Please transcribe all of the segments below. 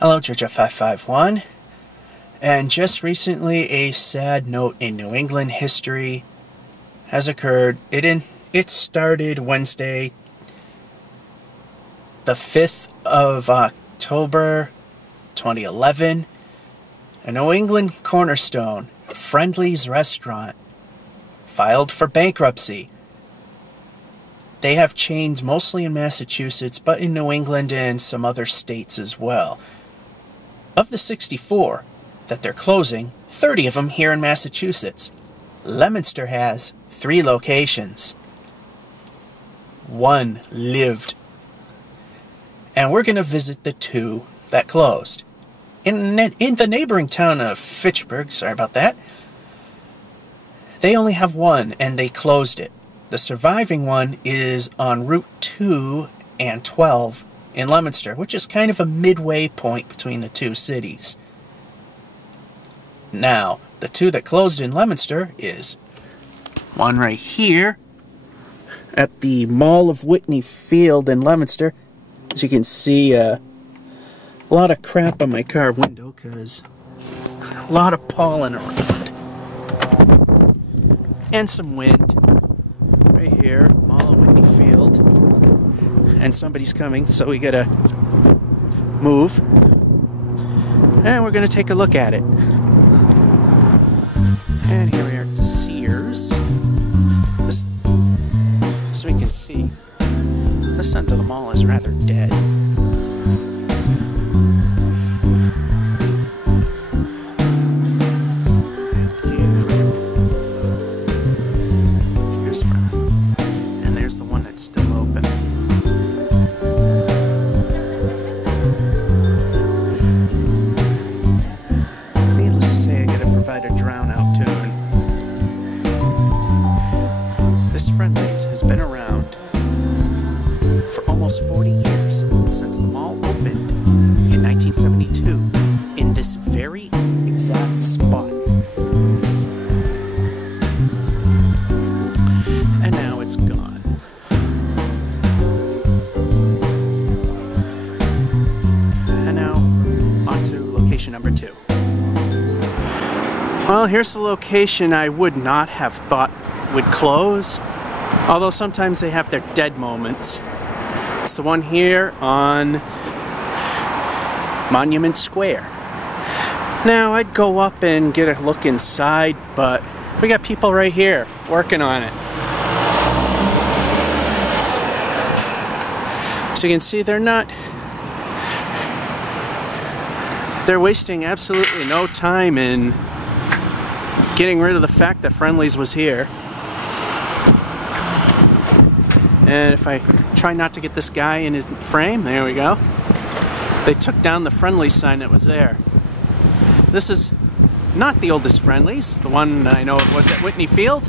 Hello, Georgia551, and just recently a sad note in New England history has occurred. It started Wednesday, the 5th of October, 2011. A New England cornerstone, Friendly's restaurant, filed for bankruptcy. They have chains mostly in Massachusetts, but in New England and some other states as well. Of the 64 that they're closing, 30 of them here in Massachusetts. Leominster has 3 locations. 1 lived. And we're going to visit the 2 that closed. In the neighboring town of Fitchburg, sorry about that, they only have 1 and they closed it. The surviving one is on Route 2 and 12 in Leominster, which is kind of a midway point between the 2 cities. Now, the 2 that closed in Leominster is one right here at the Mall of Whitney Field in Leominster. As you can see, a lot of crap on my car window because a lot of pollen around. And some wind. Right here, Mall of Whitney Field. And somebody's coming, so we gotta move. And we're gonna take a look at it. And here we are at the Sears. So we can see, this end of the mall is rather dead. Friendly's has been around for almost 40 years, since the mall opened in 1972 in this very exact spot. And now it's gone. And now on to location number 2. Well, here's the location I would not have thought would close. Although sometimes they have their dead moments. It's the one here on Monument Square. Now, I'd go up and get a look inside, but we got people right here working on it. So you can see they're wasting absolutely no time in getting rid of the fact that Friendly's was here. And if I try not to get this guy in his frame, there we go. They took down the Friendly's sign that was there. This is not the oldest Friendly's. The one I know it was at Whitney Field.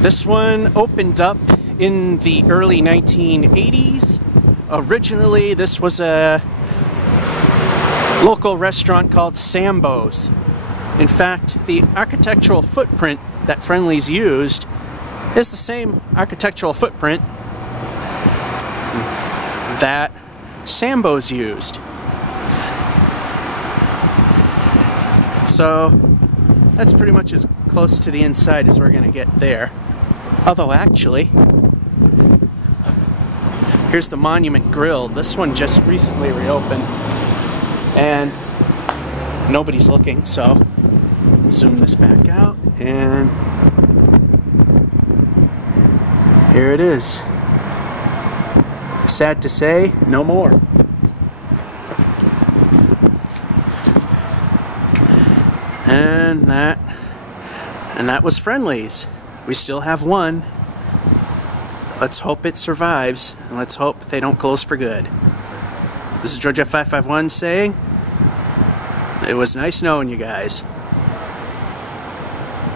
This one opened up in the early 1980s. Originally, this was a local restaurant called Sambo's. In fact, the architectural footprint that Friendly's used is the same architectural footprint that Sambo's used. So that's pretty much as close to the inside as we're going to get there. Although actually, here's the Monument Grill. This one just recently reopened and nobody's looking, so zoom this back out and here it is. Sad to say, no more. And that was Friendly's. We still have 1. Let's hope it survives, and let's hope they don't close for good. This is Georgia551 saying, it was nice knowing you guys.